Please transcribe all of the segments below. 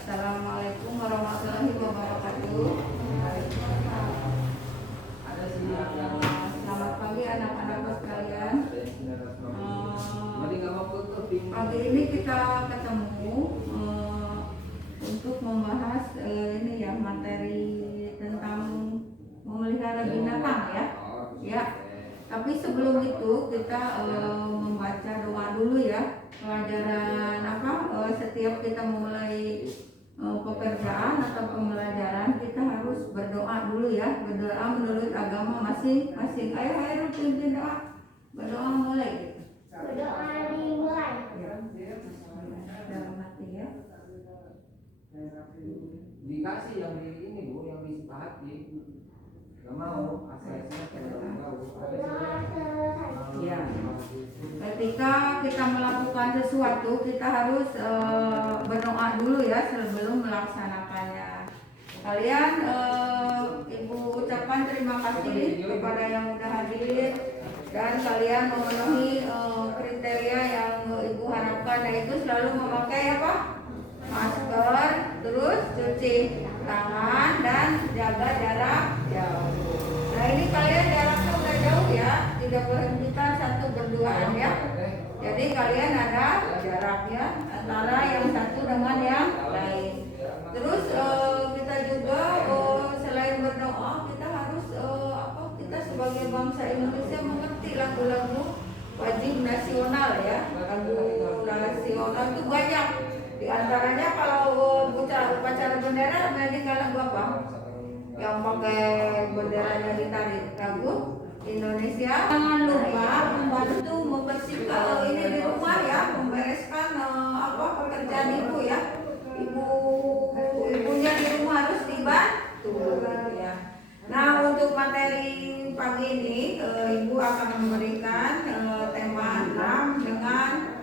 Assalamualaikum warahmatullahi wabarakatuh. Selamat pagi anak-anakku sekalian. Pagi ini kita ketemu untuk membahas ini ya, materi tentang memelihara binatang ya. Ya. Tapi sebelum itu kita membaca doa dulu ya. Pelajaran setiap kita memulai pekerjaan atau pembelajaran kita harus berdoa dulu ya. Berdoa menurut agama masing-masing. Ayo pimpin doa. Berdoa mulai gitu. Berdoa dimulai. Dalam hati ya. Dikasih yang di ini Bu, yang di hati. Gak mau asalnya tidak tahu. Ya. Ketika kita melakukan sesuatu kita harus berdoa dulu ya sebelum melaksanakannya. Kalian Ibu ucapkan terima kasih kepada yang sudah hadir dan kalian memenuhi kriteria yang Ibu harapkan, yaitu selalu memakai apa? Masker, terus cuci tangan dan jaga jarak jauh. Nah ini kalian jaraknya udah jauh ya, tidak berhentikan satu berduaan ya. Jadi kalian ada jaraknya antara yang satu dengan yang lain. Terus kita juga selain berdoa kita harus kita sebagai bangsa Indonesia mengerti lagu-lagu wajib nasional ya. Lagu nasional itu banyak. Di antaranya kalau upacara bendera menyanyikan lagu apa? Yang pakai benderanya ditarik, lagu Indonesia. Jangan lupa membantu membersihkan ini di rumah ya, membereskan pekerjaan ibu ya. Ibunya di rumah harus dibantu ya. Nah untuk materi pagi ini ibu akan memberikan tema 6 dengan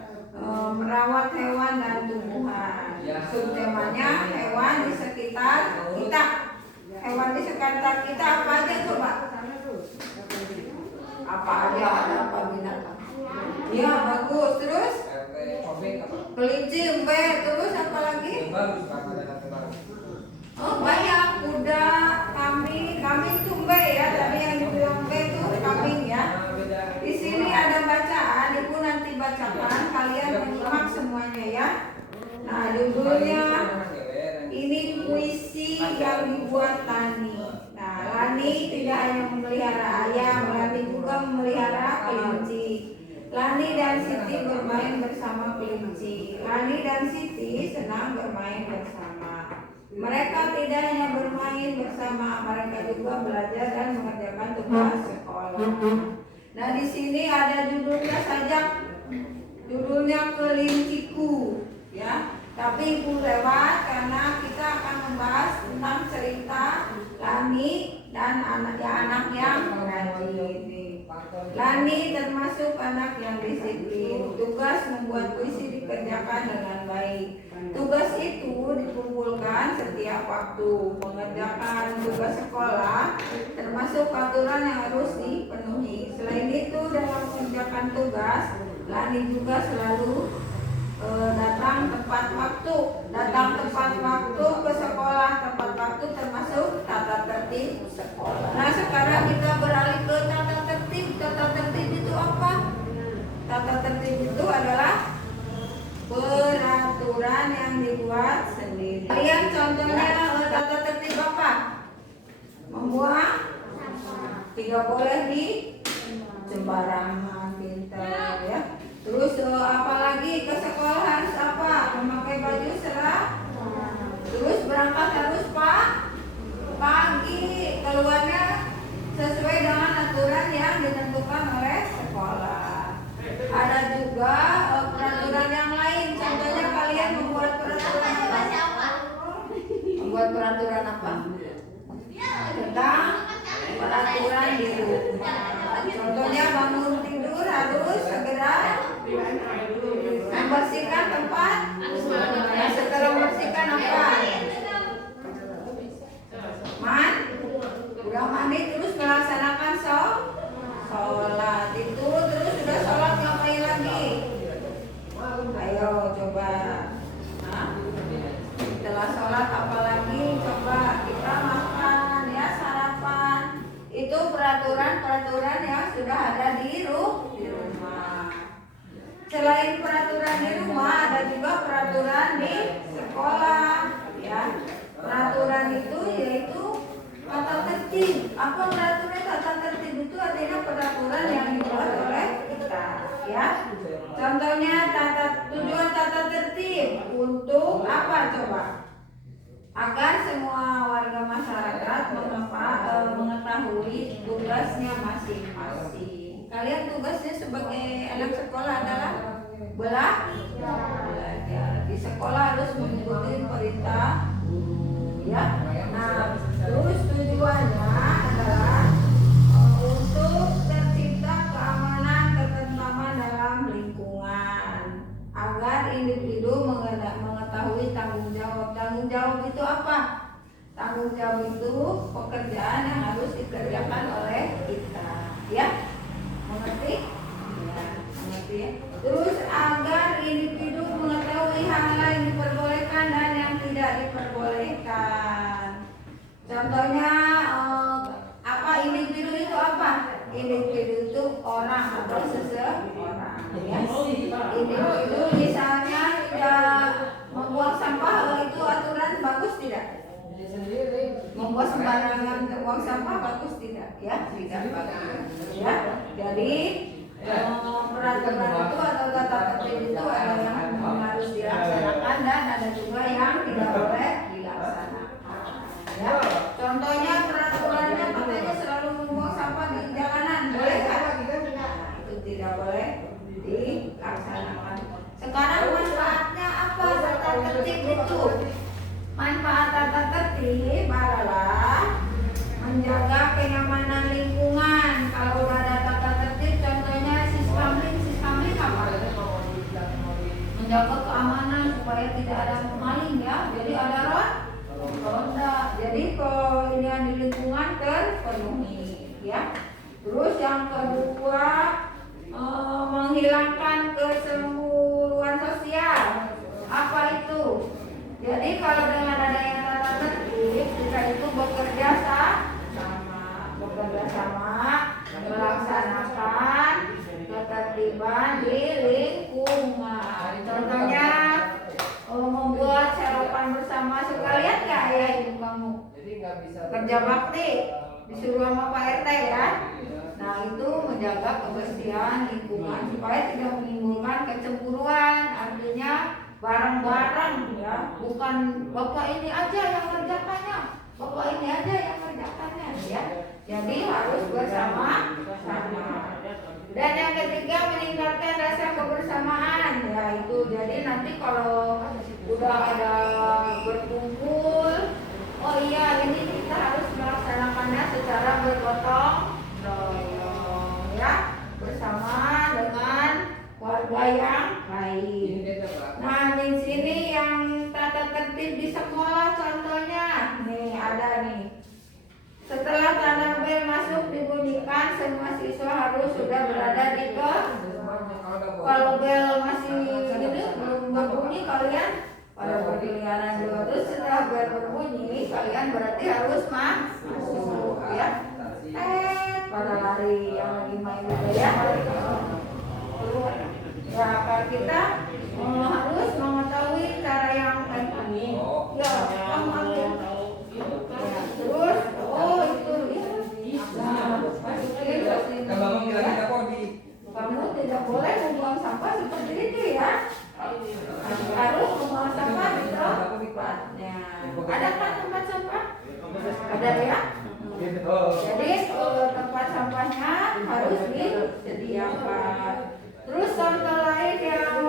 merawat hewan dan tumbuhan. Subtemanya hewan di sekitar kita. Hewan di sekitar kita apa aja coba? Apa aja ada apa binatang? Ya bagus. Terus kelinci, embe, terus apa lagi? Oh banyak, kuda, kambing itu embe ya. Tadi yang dibilang embe itu kambing ya. Di sini ada bacaan, ibu nanti bacakan, kalian menyimak semuanya ya. Nah judulnya ini puisi yang dibuat Lani. Nah Lani tidak hanya memelihara ayam, Lani juga memelihara kelinci. Lani dan Siti bermain bersama kelinci. Lani dan Siti senang bermain bersama. Mereka tidak hanya bermain bersama, mereka juga belajar dan mengerjakan tugas sekolah. Nah di sini ada judulnya saja, judulnya Kelinciku, ya. Tapi ibu lewat karena kita akan membahas tentang cerita Lani dan anak yang rajin. Lani termasuk anak yang disiplin. Tugas membuat puisi dikerjakan dengan baik. Tugas itu dikumpulkan setiap waktu. Mengerjakan tugas sekolah termasuk aturan yang harus dipenuhi. Selain itu dalam mengerjakan tugas, Lani juga selalu datang tepat waktu ke sekolah. Tepat waktu termasuk tata tertib sekolah. Nah sekarang kita beralih ke tata tertib. Tata tertib itu apa? Tata tertib itu adalah peraturan yang dibuat sendiri. Kalian contohnya tata tertib apa? Membuang tidak boleh di sembarangan, pintar ya. Terus apalagi ke sekolah harus apa? Memakai baju seragam. Terus berangkat harus pagi, keluarnya sesuai dengan aturan yang ditentukan oleh sekolah. Ada juga peraturan yang lain. Contohnya kalian membuat peraturan apa? Membuat peraturan apa? Tentang peraturan di rumah. Contohnya bangun tidur harus segera membersihkan tempat. Nah, setelah membersihkan apa? Udah selain peraturan di rumah ada juga peraturan di sekolah ya. Peraturan itu yaitu tata tertib. Apa peraturan tata tertib itu? Artinya peraturan yang dibuat oleh kita ya. Contohnya tujuan tata tertib untuk apa coba? Agar semua warga masyarakat mengetahui tugasnya masing-masing. Kalian tugasnya sebagai anak sekolah adalah belajar. Di sekolah harus mengikuti perintah guru ya. Nah, terus tujuannya adalah untuk tercipta keamanan ketentraman dalam lingkungan agar individu mengetahui tanggung jawab. Tanggung jawab itu apa? Tanggung jawab itu pekerjaan yang harus dikerjakan oleh kita ya. Mengerti? Ya, mengerti ya. Terus agar individu mengetahui hal-hal yang diperbolehkan dan yang tidak diperbolehkan. Contohnya apa individu itu apa? Individu itu orang atau seseorang ya. Individu misalnya tidak membuang sampah, itu aturan bagus tidak? Membuat sembarangan buang sampah bagus tidak? Ya, tidak bagus ya. Jadi peraturan itu atau tata tertib itu ada yang harus dilaksanakan dan ada juga yang tidak boleh dilaksanakan ya. Contohnya peraturannya katanya selalu membuang sampah di jalanan, boleh kan? Nah, itu tidak boleh dilaksanakan. Sekarang manfaatnya apa tata tertib itu? Manfaat tata tertib adalah menjaga kenyamanan lingkungan. Kalau udah ada tata tertib, contohnya siskamling apa? Menjaga keamanan supaya tidak ada maling ya. Jadi ada ronda. Jadi keinian di lingkungan terpenuhi ya. Terus yang kedua menghilangkan kesemburuan sosial. Apa itu? Jadi kalau dengan adanya tata tertib, kita itu bekerja sama melaksanakan ketertiban di lingkungan. Contohnya membuat sarapan bersama sekalian nggak ya ibu kamu? Kerja bakti disuruh sama Pak RT ya. Nah itu menjaga kebersihan lingkungan supaya tidak menimbulkan kecemburuan. Artinya bareng-bareng ya, bukan bapak ini aja yang kerjakannya, bapak ini aja yang kerjakannya ya. Jadi harus bersama-sama. Dan yang ketiga meningkatkan rasa kebersamaan ya itu. Jadi nanti kalau udah ada berkumpul, oh iya ini kita harus melaksanakannya secara bergotong royong ya, bersama dengan warga yang lain. Nah di sini yang tata tertib di sekolah contohnya nih ada nih. Setelah tanda bel masuk dibunyikan, semua siswa harus sudah berada di kelas. Kalau bel masih ini belum berbunyi, kalian pada berkeliaran dulu. Terus setelah bel berbunyi, kalian berarti harus masuk ya. Pada lari yang lagi main juga ya. Keluar. Ya, kita harus mengetahui cara yang ini. Ya, kamu ambil. Terus, oh itu kamu tidak boleh membuang sampah seperti itu ya. Harus membuang sampah di tempatnya. Ada kan tempat sampah? Ada ya. Jadi tempat sampahnya harus disediakan. Terus contoh lain yang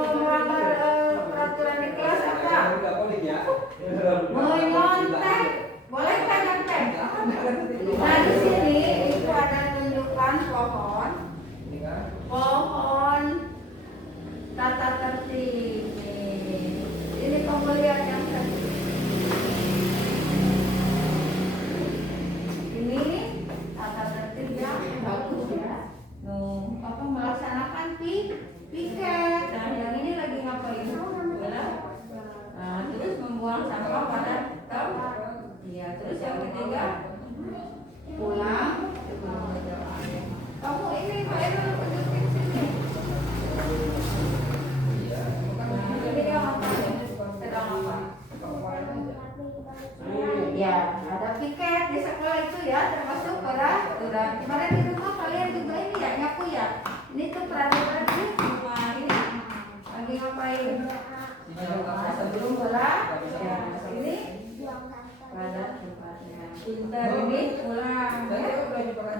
Pintar ini pulang ya.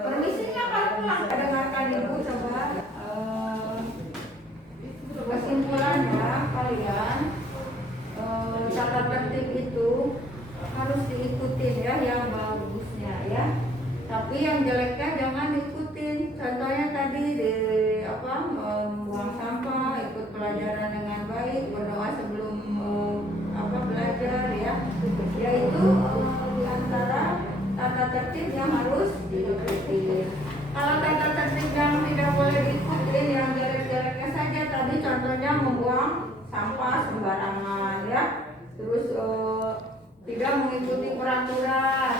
Permisinya kalau pulang dengarkan ibu coba kesimpulannya kalian tata tertib itu harus diikutin ya yang bagusnya ya. Tapi yang jeleknya jangan diikutin. Contohnya tadi di membuang sampah, ikut pelajaran dengan baik, berdoa sebelum belajar ya. Yaitu di antara tata tertib yang harus diikuti. Kalau tata tertib yang tidak boleh diikuti, yang jelek-jeleknya saja tadi contohnya membuang sampah sembarangan ya. Terus tidak mengikuti peraturan,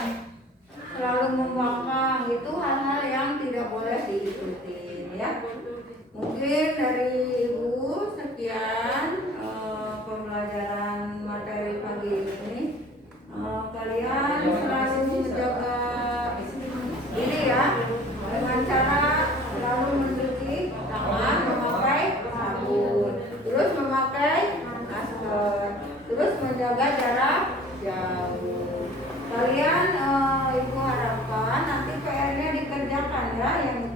selalu membangkang, itu hal-hal yang tidak boleh diikuti ya. Mungkin dari ibu sekian pembelajaran materi pagi ini. Kalian selalu jaga ini ya, dengan cara selalu mencuci tangan, memakai sabun, terus memakai masker, terus menjaga jarak jauh. Kalian ibu harapkan nanti PR-nya dikerjakan ya, yang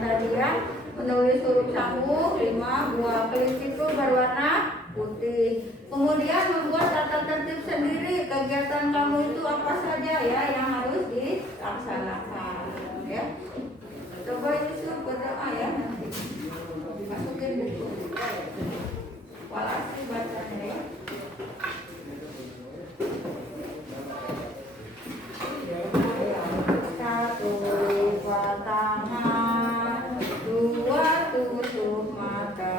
tadi ya, menulis huruf sanggup 5 buah kelinci itu berwarna putih. Kemudian membuat tata tertib sendiri, kegiatan kamu itu apa saja ya yang harus dilaksanakan ya. Coba Yusuf berdoa ya, nanti masukin buku walasi bacanya ya. Satu, buat tangan, 2 tutup mata,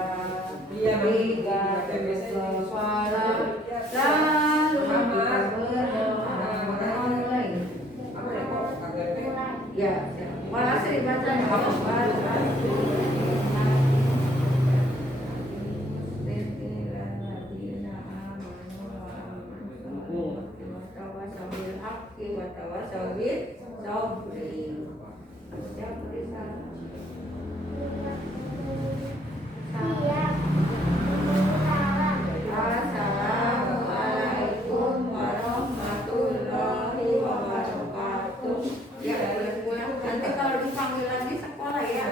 3 tutup kepala, lalu kita berdoa mulai. Ya, walasi dibacanya Assalamualaikum warahmatullahi wabarakatuh. Ya, boleh pulang. Nanti kalau dipanggil lagi sekolah ya.